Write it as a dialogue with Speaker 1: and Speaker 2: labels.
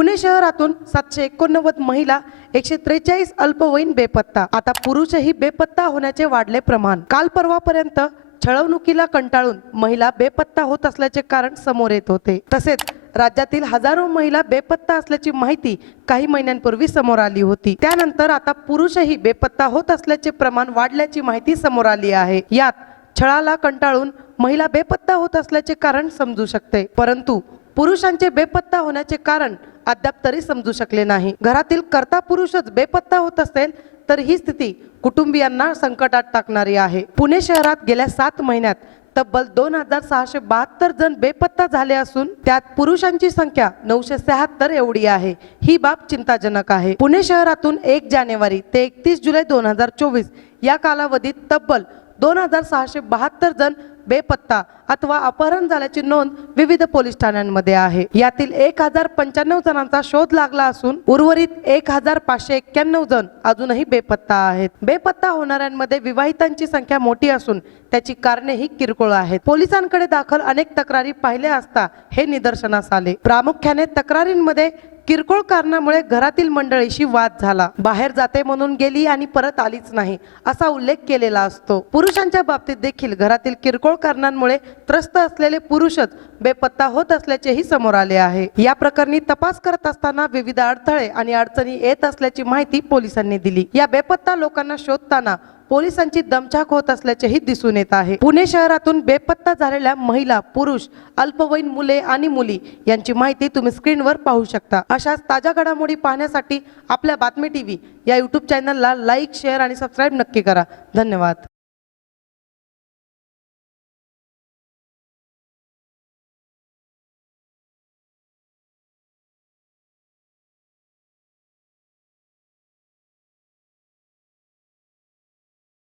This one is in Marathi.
Speaker 1: पुणे शहरातून सातशे एकोणनव्वद महिला एकशे त्रेचाळीस अल्पवयीन बेपत्ता. आता पुरुषही बेपत्ता होण्याचे वाढले प्रमाण. काल परवापर्यंत छळवणुकीला कंटाळून महिला बेपत्ता होत असल्याचे कारण समोर येत होते. तसेच राज्यातील हजारो महिला बेपत्ता असल्याची माहिती काही महिन्यांपूर्वी समोर आली होती. त्यानंतर आता पुरुषही बेपत्ता होत असल्याचे प्रमाण वाढल्याची माहिती समोर आली आहे. यात छळाला कंटाळून महिला बेपत्ता होत असल्याचे कारण समजू शकते. परंतु पुरुषांचे बेपत्ता होण्याचे कारण अद्याप तरी समजू शकले नाही. घरातील कर्ता पुरुषच बेपत्ता होत असेल तर ही स्थिती कुटुंबियांना संकटात टाकणारी आहे. पुणे शहरात गेल्या सात महिन्यात तब्बल दोन हजार सहाशे बहात्तर जण बेपत्ता झाले असून त्यात पुरुषांची संख्या नऊशे शहात्तर एवढी आहे. ही बाब चिंताजनक आहे. पुणे शहरातून एक जानेवारी ते एकतीस जुलै दोन हजार चोवीस या कालावधीत तब्बल दोन हजार सहाशे बहात्तर जण बेपत्ता अथवा अपहरण झाल्याची नोंद विविध पोलीस ठाण्यांमध्ये आहे. यातील एक हजार पंच्याण्णव जणांचा शोध लागला असून उर्वरित एक हजार पाचशे एक्क्याण्णव जण अजूनही बेपत्ता आहेत. बेपत्ता होणाऱ्यांमध्ये विवाहितांची संख्या मोठी असून त्याची कारणे ही किरकोळ आहेत. पोलिसांकडे दाखल अनेक तक्रारी पाहिल्या असता हे निदर्शनास आले. प्रामुख्याने तक्रारींमध्ये किरकोळ कारणामुळे घरातील मंडळीशी वाद झाला. बाहेर जाते म्हणून गेली आणि परत आलीच नाही असा उल्लेख केलेला असतो. पुरुषांच्या बाबतीत देखील घरातील किरकोळ कारणांमुळे त्रस्त असलेले पुरुषच बेपत्ता होत असल्याचेही समोर आले आहे. या प्रकरणी तपास करत असताना विविध अडथळे आणि अडचणी येत असल्याची माहिती पोलिसांनी दिली. या बेपत्ता लोकांना शोधताना पोलिसांची दमछाक होत असल्याचेही दिसून येत आहे. पुणे शहरातून बेपत्ता झालेल्या महिला पुरुष अल्पवयीन मुले आणि मुली यांची माहिती तुम्ही स्क्रीनवर पाहू शकता. अशाच ताज्या घडामोडी पाहण्यासाठी आपल्या बातमी टीव्ही या युट्यूब चॅनलला लाईक शेअर आणि सबस्क्राईब नक्की करा. धन्यवाद.